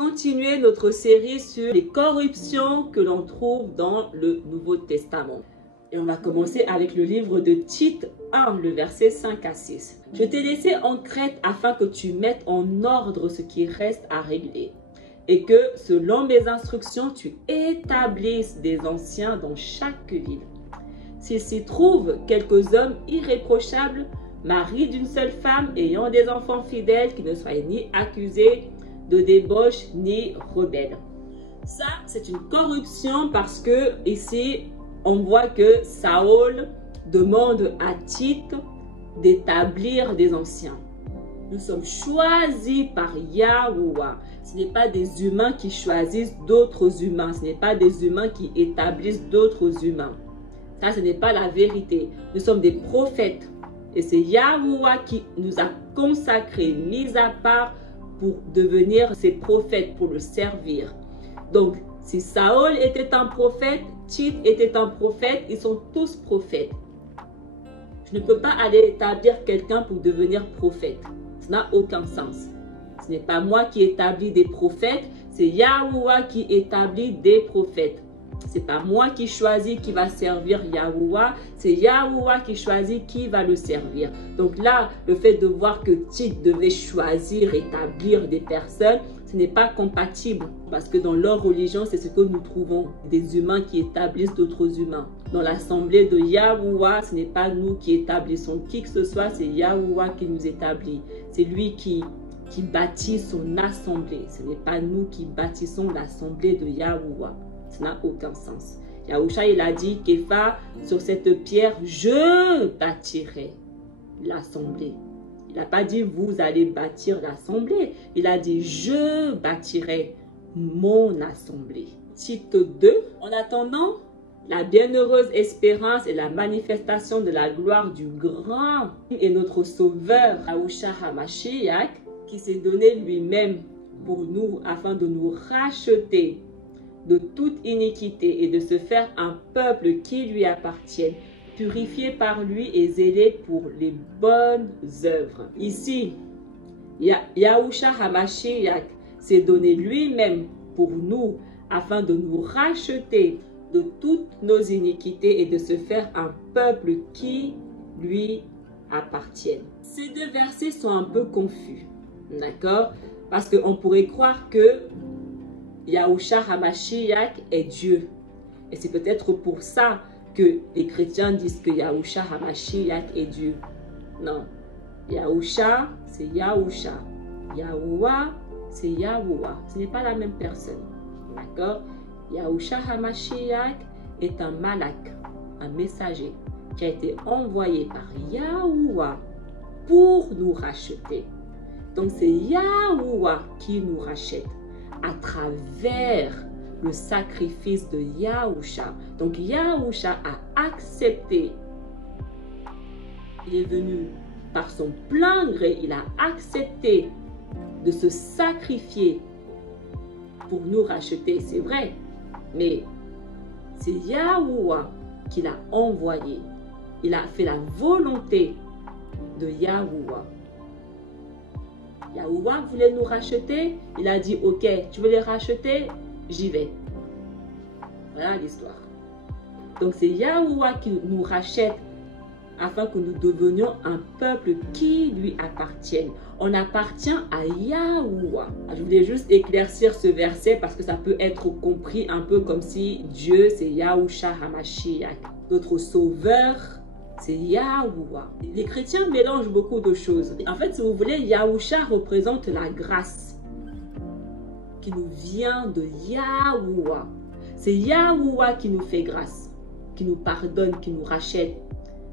continuer notre série sur les corruptions que l'on trouve dans le Nouveau Testament. Et on va commencer avec le livre de Tite 1, le verset 5 à 6. « Je t'ai laissé en Crète afin que tu mettes en ordre ce qui reste à régler, et que, selon mes instructions, tu établisses des anciens dans chaque ville. S'il s'y trouve quelques hommes irréprochables, maris d'une seule femme, ayant des enfants fidèles, qui ne soient ni accusés de débauche ni rebelles. » Ça, c'est une corruption parce que ici, on voit que Saül demande à Tite d'établir des anciens. Nous sommes choisis par Yahuwah. Ce n'est pas des humains qui choisissent d'autres humains. Ce n'est pas des humains qui établissent d'autres humains. Ça, ce n'est pas la vérité. Nous sommes des prophètes. Et c'est Yahuwah qui nous a consacrés, mis à part pour devenir ses prophètes, pour le servir. Donc, si Saül était un prophète, Tite était un prophète, ils sont tous prophètes. Je ne peux pas aller établir quelqu'un pour devenir prophète. Ça n'a aucun sens. Ce n'est pas moi qui établis des prophètes, c'est Yahuwah qui établit des prophètes. Ce n'est pas moi qui choisis qui va servir Yahuwah, c'est Yahuwah qui choisit qui va le servir. Donc là, le fait de voir que Tite devait choisir, établir des personnes, ce n'est pas compatible. Parce que dans leur religion, c'est ce que nous trouvons. Des humains qui établissent d'autres humains. Dans l'assemblée de Yahuwah, ce n'est pas nous qui établissons qui que ce soit, c'est Yahuwah qui nous établit. C'est lui qui bâtit son assemblée. Ce n'est pas nous qui bâtissons l'assemblée de Yahuwah. Ça n'a aucun sens. Yahusha, il a dit, Képha, sur cette pierre, je bâtirai l'assemblée. Il n'a pas dit, vous allez bâtir l'assemblée. Il a dit, je bâtirai mon assemblée. Tite 2. En attendant la bienheureuse espérance et la manifestation de la gloire du grand et notre Sauveur, Yahusha HaMashiach, qui s'est donné lui-même pour nous afin de nous racheter de toute iniquité et de se faire un peuple qui lui appartienne, purifié par lui et zélé pour les bonnes œuvres. Ici, Yahusha HaMashiach s'est donné lui-même pour nous afin de nous racheter de toutes nos iniquités et de se faire un peuple qui lui appartienne. Ces deux versets sont un peu confus, d'accord? Parce qu'on pourrait croire que Yahusha HaMashiach est Dieu. Et c'est peut-être pour ça que les chrétiens disent que Yahusha HaMashiach est Dieu. Non. Yahusha, c'est Yahusha. Yahuwah, c'est Yahuwah. Ce n'est pas la même personne. D'accord? Yahusha HaMashiach est un malak, un messager, qui a été envoyé par Yahuwah pour nous racheter. Donc c'est Yahuwah qui nous rachète à travers le sacrifice de Yahusha. Donc Yahusha a accepté. Il est venu par son plein gré, il a accepté de se sacrifier pour nous racheter, c'est vrai. Mais c'est Yahuwah qui l'a envoyé. Il a fait la volonté de Yahuwah. Yahuwah voulait nous racheter. Il a dit, ok, tu veux les racheter? J'y vais. Voilà l'histoire. Donc c'est Yahuwah qui nous rachète afin que nous devenions un peuple qui lui appartienne. On appartient à Yahuwah. Je voulais juste éclaircir ce verset parce que ça peut être compris un peu comme si Dieu c'est Yahusha HaMashiach. Notre sauveur, c'est Yahuwah. Les chrétiens mélangent beaucoup de choses. En fait, si vous voulez, Yahusha représente la grâce qui nous vient de Yahuwah. C'est Yahuwah qui nous fait grâce, qui nous pardonne, qui nous rachète.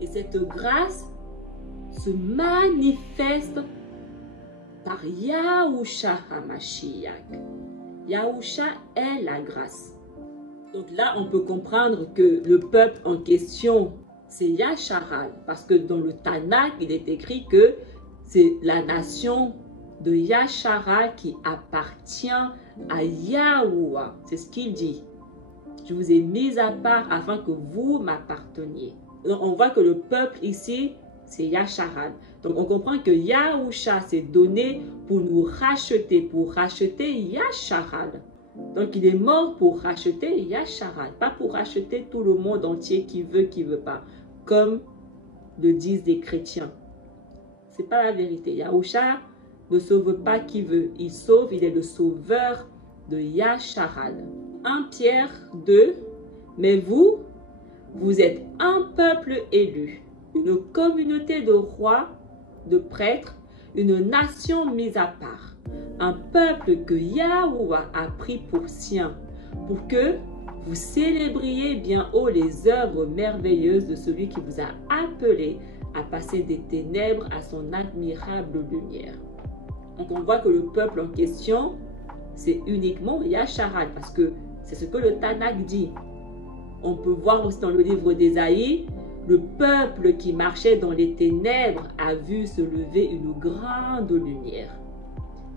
Et cette grâce se manifeste par Yahusha HaMashiach. Yahusha est la grâce. Donc là, on peut comprendre que le peuple en question, c'est Yasharal, parce que dans le Tanakh, il est écrit que c'est la nation de Yasharal qui appartient à Yahuwah. C'est ce qu'il dit. Je vous ai mis à part afin que vous m'apparteniez. Donc on voit que le peuple ici, c'est Yasharal. Donc on comprend que Yahusha s'est donné pour nous racheter, pour racheter Yasharal. Donc il est mort pour racheter Yasharal, pas pour racheter tout le monde entier qui veut pas, comme le disent les chrétiens. C'est pas la vérité. Yahusha ne sauve pas qui veut, il sauve, il est le sauveur de Yasharal. 1 Pierre 2, mais vous, vous êtes un peuple élu, une communauté de rois, de prêtres, une nation mise à part, un peuple que Yahuwah a pris pour sien, pour que vous célébriez bien haut les œuvres merveilleuses de celui qui vous a appelé à passer des ténèbres à son admirable lumière. Donc on voit que le peuple en question, c'est uniquement Yasharal, parce que c'est ce que le Tanakh dit. On peut voir aussi dans le livre d'Ésaïe, le peuple qui marchait dans les ténèbres a vu se lever une grande lumière.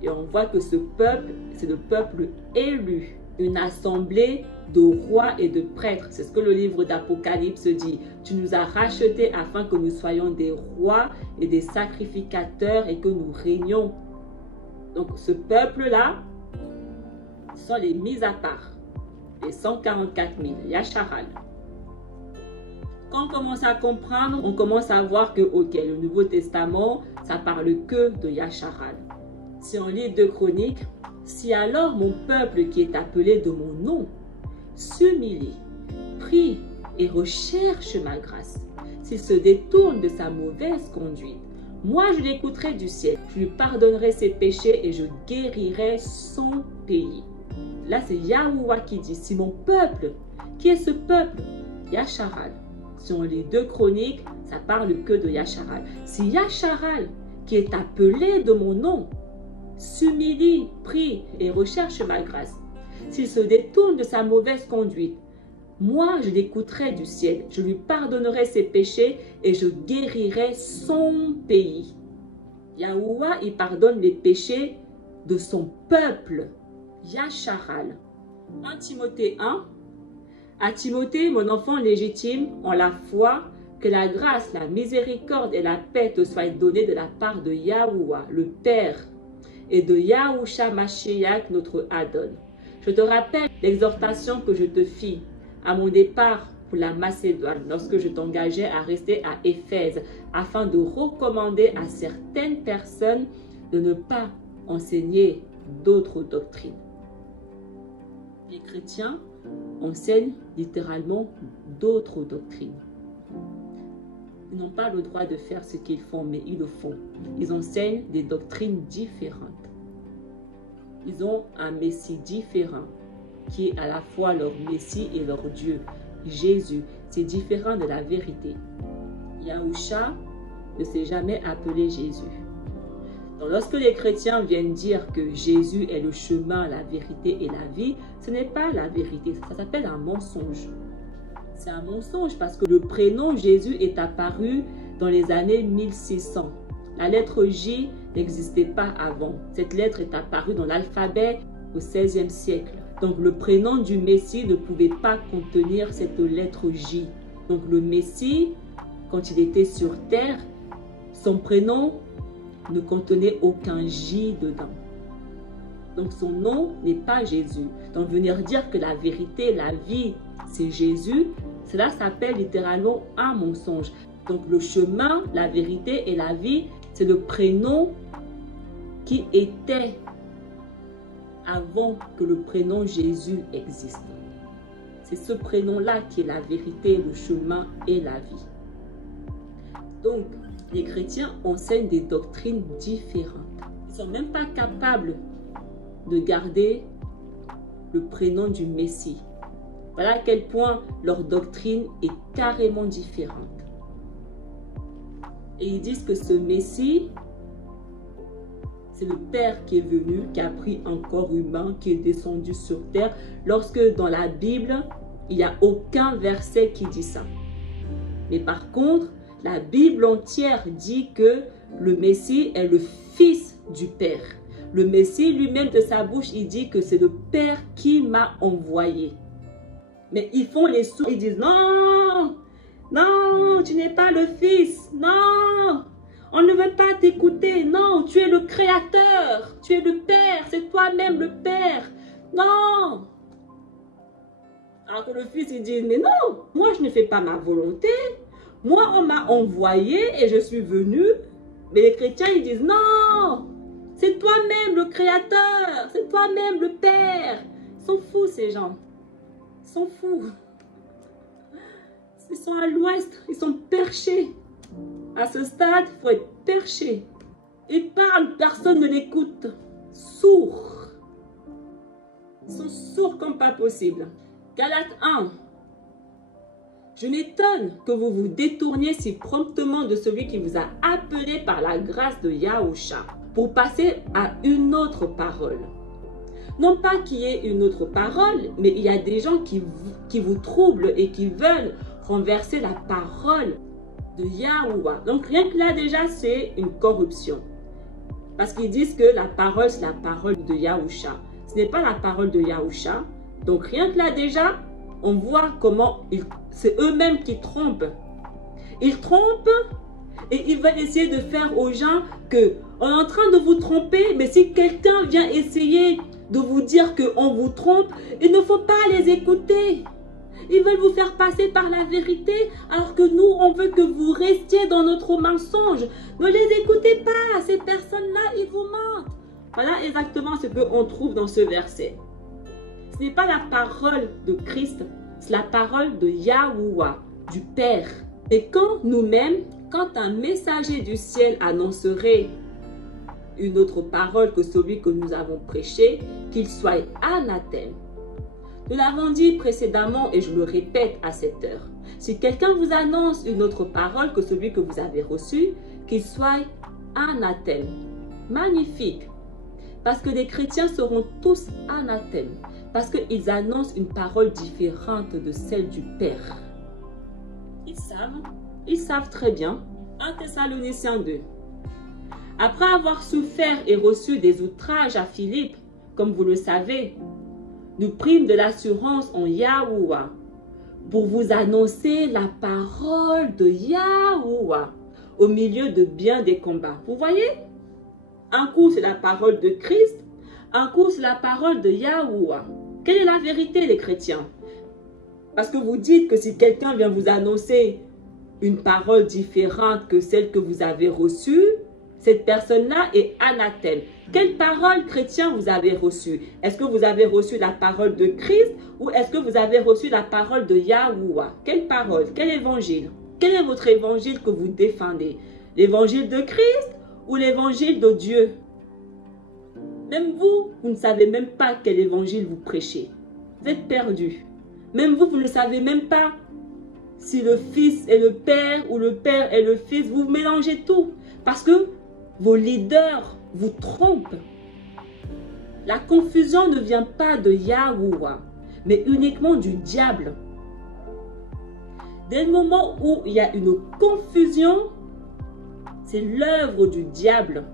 Et on voit que ce peuple, c'est le peuple élu, une assemblée de rois et de prêtres. C'est ce que le livre d'Apocalypse dit. Tu nous as rachetés afin que nous soyons des rois et des sacrificateurs et que nous régnions. Donc ce peuple-là sont les mis à part, les 144 000, Yasharal. Quand on commence à comprendre, on commence à voir que, ok, le Nouveau Testament, ça parle que de Yasharal. Si on lit 2 Chroniques, si alors mon peuple qui est appelé de mon nom s'humilie, prie et recherche ma grâce, s'il se détourne de sa mauvaise conduite, moi je l'écouterai du ciel, je lui pardonnerai ses péchés et je guérirai son pays. Là c'est Yahuwah qui dit, si mon peuple, qui est ce peuple? Yasharal. Si on lit 2 Chroniques, ça parle que de Yasharal. Si Yasharal, qui est appelé de mon nom, s'humilie, prie et recherche ma grâce, s'il se détourne de sa mauvaise conduite, moi je l'écouterai du ciel, je lui pardonnerai ses péchés et je guérirai son pays. Yahuwah, il pardonne les péchés de son peuple. Yasharal. 1 Timothée 1. À Timothée, mon enfant légitime, en la foi, que la grâce, la miséricorde et la paix te soient données de la part de Yahuwah, le Père, et de Yahusha Mashiach, notre Adon. Je te rappelle l'exhortation que je te fis à mon départ pour la Macédoine, lorsque je t'engageais à rester à Éphèse, afin de recommander à certaines personnes de ne pas enseigner d'autres doctrines. Les chrétiens enseignent littéralement d'autres doctrines. Ils n'ont pas le droit de faire ce qu'ils font, mais ils le font. Ils enseignent des doctrines différentes. Ils ont un Messie différent, qui est à la fois leur Messie et leur Dieu, Jésus. C'est différent de la vérité. Yahusha ne s'est jamais appelé Jésus. Donc, lorsque les chrétiens viennent dire que Jésus est le chemin, la vérité et la vie, ce n'est pas la vérité, ça s'appelle un mensonge. C'est un mensonge parce que le prénom Jésus est apparu dans les années 1600. La lettre J n'existait pas avant. Cette lettre est apparue dans l'alphabet au XVIe siècle. Donc le prénom du Messie ne pouvait pas contenir cette lettre J. Donc le Messie, quand il était sur terre, son prénom ne contenait aucun J dedans. Donc son nom n'est pas Jésus. Donc venir dire que la vérité, la vie, c'est Jésus, cela s'appelle littéralement un mensonge. Donc le chemin, la vérité et la vie, c'est le prénom qui était avant que le prénom Jésus existe. C'est ce prénom-là qui est la vérité, le chemin et la vie. Donc, les chrétiens enseignent des doctrines différentes. Ils ne sont même pas capables de garder le prénom du Messie. Voilà à quel point leur doctrine est carrément différente. Et ils disent que ce Messie, c'est le Père qui est venu, qui a pris un corps humain, qui est descendu sur terre, lorsque dans la Bible, il n'y a aucun verset qui dit ça. Mais par contre, la Bible entière dit que le Messie est le Fils du Père. Le Messie lui-même de sa bouche, il dit que c'est le Père qui m'a envoyé. Mais ils font les sourds, ils disent non, Non, tu n'es pas le Fils. Non, on ne veut pas t'écouter. Non, tu es le Créateur. Tu es le Père. C'est toi-même le Père. Non. Alors que le Fils, il dit, mais non, moi, je ne fais pas ma volonté. Moi, on m'a envoyé et je suis venu. Mais les chrétiens, ils disent, non, c'est toi-même le Créateur. C'est toi-même le Père. Ils sont fous, ces gens. Ils sont fous. Ils sont à l'ouest, ils sont perchés. À ce stade, il faut être perché. Ils parlent, personne ne l'écoute. Sourds. Ils sont sourds comme pas possible. Galates 1. Je m'étonne que vous vous détourniez si promptement de celui qui vous a appelé par la grâce de Yahusha pour passer à une autre parole. Non pas qu'il y ait une autre parole, mais il y a des gens qui vous troublent et qui veulent renverser la parole de Yahuwah. Donc rien que là déjà c'est une corruption. Parce qu'ils disent que la parole c'est la parole de Yahusha. Ce n'est pas la parole de Yahusha. Donc rien que là déjà, on voit comment c'est eux-mêmes qui trompent. Ils trompent et ils veulent essayer de faire aux gens que on est en train de vous tromper, mais si quelqu'un vient essayer de vous dire qu'on vous trompe, il ne faut pas les écouter. Ils veulent vous faire passer par la vérité, alors que nous, on veut que vous restiez dans notre mensonge. Ne les écoutez pas, ces personnes-là, ils vous mentent. Voilà exactement ce qu'on trouve dans ce verset. Ce n'est pas la parole de Christ, c'est la parole de Yahuwah, du Père. Et quand nous-mêmes, quand un messager du ciel annoncerait une autre parole que celui que nous avons prêché, qu'il soit anathème. Nous l'avons dit précédemment et je le répète à cette heure. Si quelqu'un vous annonce une autre parole que celui que vous avez reçu, qu'il soit anathème. Magnifique. Parce que les chrétiens seront tous anathèmes. Parce qu'ils annoncent une parole différente de celle du Père. Ils savent très bien. 1 Thessaloniciens 2. Après avoir souffert et reçu des outrages à Philippe, comme vous le savez, nous prîmes de l'assurance en Yahuwah pour vous annoncer la parole de Yahuwah au milieu de bien des combats. Vous voyez? Un coup, c'est la parole de Christ, un coup, c'est la parole de Yahuwah. Quelle est la vérité, les chrétiens? Parce que vous dites que si quelqu'un vient vous annoncer une parole différente que celle que vous avez reçue, cette personne-là est anathème. Quelle parole chrétien vous avez reçue? Est-ce que vous avez reçu la parole de Christ ou est-ce que vous avez reçu la parole de Yahuwah? Quelle parole? Quel évangile? Quel est votre évangile que vous défendez? L'évangile de Christ ou l'évangile de Dieu? Même vous, vous ne savez même pas quel évangile vous prêchez. Vous êtes perdu. Même vous, vous ne savez même pas si le Fils est le Père ou le Père est le Fils. Vous mélangez tout parce que vos leaders vous trompent. La confusion ne vient pas de Yahuwah, mais uniquement du diable. Dès le moment où il y a une confusion, c'est l'œuvre du diable.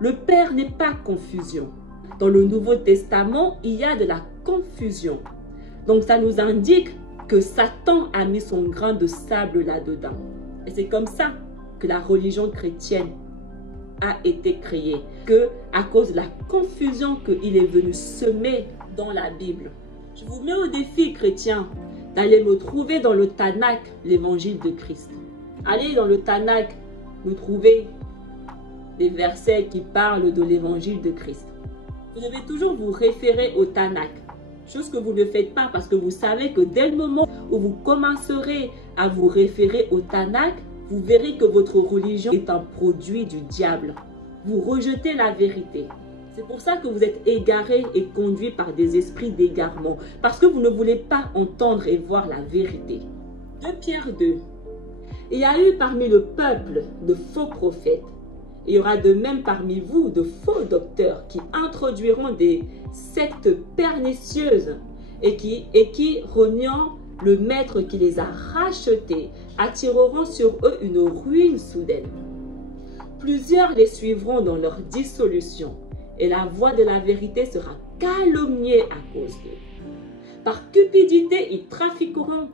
Le Père n'est pas confusion. Dans le Nouveau Testament, il y a de la confusion. Donc ça nous indique que Satan a mis son grain de sable là-dedans. Et c'est comme ça que la religion chrétienne a été créée. Que à cause de la confusion qu'il est venu semer dans la Bible. Je vous mets au défi, chrétiens, d'aller me trouver dans le Tanakh, l'évangile de Christ. Allez dans le Tanakh, nous trouver des versets qui parlent de l'évangile de Christ. Vous devez toujours vous référer au Tanakh. Chose que vous ne faites pas parce que vous savez que dès le moment où vous commencerez à vous référer au Tanakh, vous verrez que votre religion est un produit du diable. Vous rejetez la vérité. C'est pour ça que vous êtes égarés et conduits par des esprits d'égarement. Parce que vous ne voulez pas entendre et voir la vérité. 2 Pierre 2. Il y a eu parmi le peuple de faux prophètes. Il y aura de même parmi vous de faux docteurs qui introduiront des sectes pernicieuses et qui reniant le maître qui les a rachetés, attireront sur eux une ruine soudaine. Plusieurs les suivront dans leur dissolution et la voix de la vérité sera calomniée à cause d'eux. Par cupidité, ils trafiqueront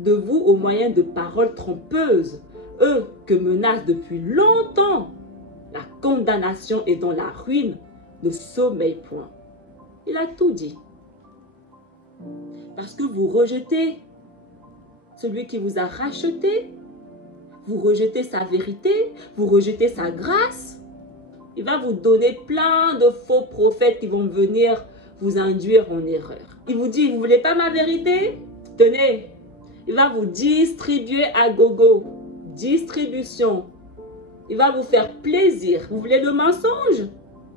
de vous au moyen de paroles trompeuses, eux que menacent depuis longtemps la condamnation et dont la ruine ne sommeille point. Il a tout dit. Parce que vous rejetez celui qui vous a racheté, vous rejetez sa vérité, vous rejetez sa grâce. Il va vous donner plein de faux prophètes qui vont venir vous induire en erreur. Il vous dit, vous ne voulez pas ma vérité? Tenez, il va vous distribuer à gogo. Distribution. Il va vous faire plaisir. Vous voulez le mensonge?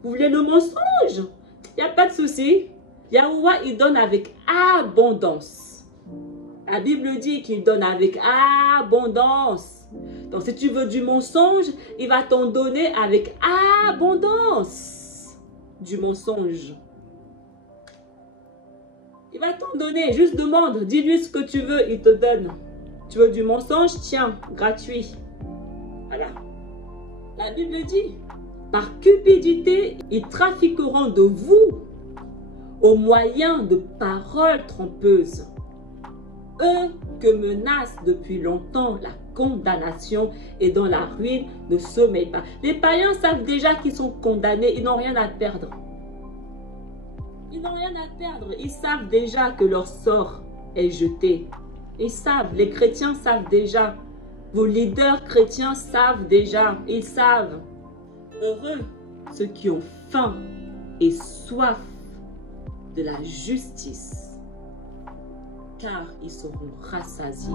Vous voulez le mensonge? Il n'y a pas de souci. Yahuwah, il donne avec abondance. La Bible dit qu'il donne avec abondance. Donc, si tu veux du mensonge, il va t'en donner avec abondance. Du mensonge. Il va t'en donner. Juste demande. Dis-lui ce que tu veux, il te donne. Tu veux du mensonge? Tiens, gratuit. Voilà. La Bible dit, par cupidité, ils trafiqueront de vous au moyen de paroles trompeuses. Eux que menace depuis longtemps la condamnation et dont la ruine ne sommeille pas. Les païens savent déjà qu'ils sont condamnés, ils n'ont rien à perdre. Ils n'ont rien à perdre, ils savent déjà que leur sort est jeté. Ils savent, les chrétiens savent déjà. Vos leaders chrétiens savent déjà, ils savent. Heureux ceux qui ont faim et soif de la justice, car ils seront rassasiés.